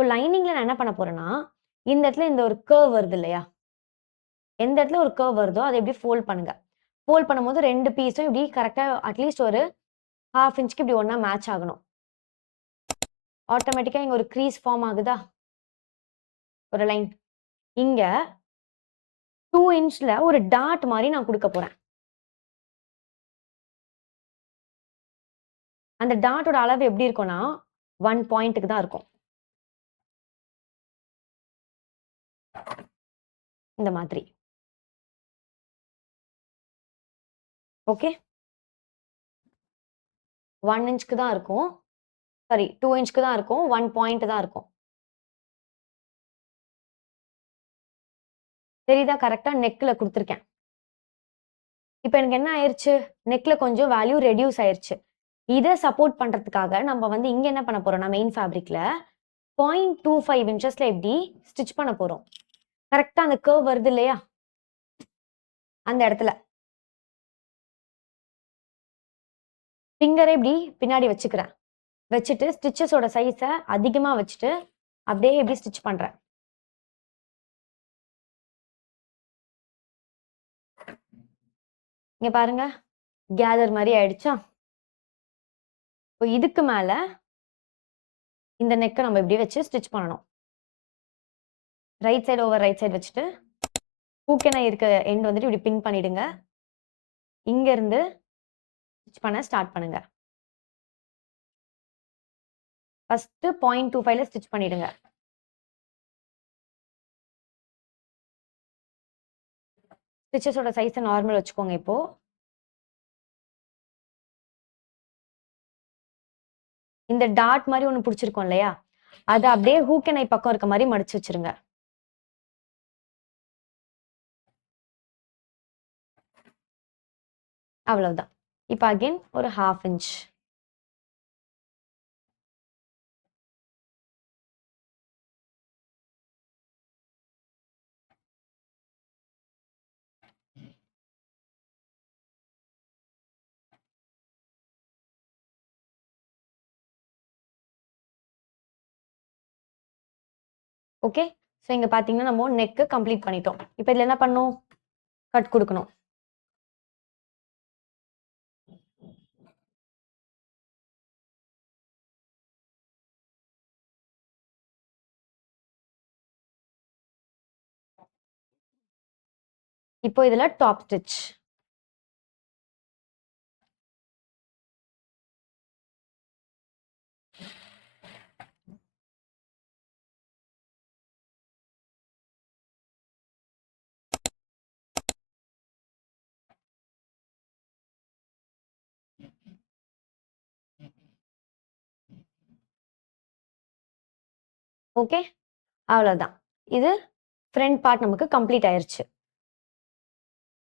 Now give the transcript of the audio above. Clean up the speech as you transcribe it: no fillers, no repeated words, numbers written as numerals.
இப்போ லைனிங்ல நான் என்ன பண்ண போறேன்னா, இந்த இடத்துல இந்த ஒரு கர்வ் வருது இல்லையா? எந்த இடத்துல ஒரு கர்வ் வருதோ, அத இப்படி ஃபோல்ட் பண்ணுங்க. ஃபோல்ட் பண்ணும்போது 2 பீஸும் இப்படி கரெக்ட்டா அட்லீஸ்ட் ஒரு 1/2 இன்ச்க்கு இப்படி ஒண்ணா மேட்ச் ஆகணும். ஆட்டோமேட்டிக்கா இங்க ஒரு க்ரீஸ் ஃபார்ம் ஆகுதா? ஒரு லைன். இங்க 2 இன்ச்ல ஒரு டாட் மாரி நான் குடுக்க போறேன். அந்த டாட்டோட அளவு எப்படி இருக்கும்னா, 1 பாயிண்ட்க்கு தான் இருக்கும். இந்த மாதிரி. ஓகே. 1 இன்ச்க்கு தான் இருக்கும். சாரி 2 இன்ச்க்கு தான் இருக்கும். 1 பாயிண்ட் தான் இருக்கும். தெரியுதா? கரெக்ட்டா நெக்ல குடுத்துருக்கேன். இப்ப எனக்கு என்ன ஆயிருச்சு? நெக்ல கொஞ்சம் வேல்யூ ரெட்யூஸ் ஆயிருச்சு. இத சப்போர்ட் பண்றதுக்காக நம்ம வந்து இங்க என்ன பண்ண போறோம்னா, மெயின் ஃபேப்ரிக்ல 0.25 இன்ச்சஸ்ல இப்படி ஸ்டிட்ச் பண்ண போறோம். கரெக்ட்டா அந்த கர்வ் வருது இல்லையா? அந்த இடத்துல. ஃபிங்கர இப்படி பின்னாடி வச்சுக்கிறேன். வச்சுட்டு ஸ்டிச்சஸோட சைஸ அதிகமா வச்சுட்டு, அப்படியே இப்படி ஸ்டிட்ச் பண்றேன். இங்க பாருங்க. கேதர் மாரி ஆயிடுச்சா? இப்போ இதுக்கு மேல இந்த நெக்க நம்ம இப்படி வச்சு ஸ்டிட்ச் பண்ணணும். Right side over right side வச்சுட்டு, ஹூக்கென இருக்க எண்ட் வந்துட்டு இப்படி பின் பண்ணிடுங்க. இங்க இருந்து ஸ்டிட்ச் பண்ண ஸ்டார்ட் பண்ணுங்க. ஃபர்ஸ்ட் 0.25ல ஸ்டிட்ச் பண்ணிடுங்க. ஸ்டிச்சஸோட சைஸ நார்மல் வச்சுக்கோங்க இப்போ. இந்த டாட் மாரி ஒண்ணு புடிச்சிருக்கோம் இல்லையா? அத அப்படியே ஹூக் அண்ட் ஐ பக்கம் இருக்க மாரி மடிச்சு வச்சுருங்க. அவ்வளவுதான். இப்ப அகைன் ஒரு 1/2 இன்ச். ஓகே. சோ இங்க பாத்தீங்கன்னா நம்ம நெக் கம்ப்ளீட் பண்ணிட்டோம். இப்ப இதுல என்ன பண்ணணும்? கட் குடுக்கணும். இப்போ இதுல டாப் ஸ்டிட்ச். ஓகே. அவ்வளவுதான். இது ஃப்ரண்ட் பார்ட் நமக்கு கம்ப்ளீட் ஆயிருச்சு.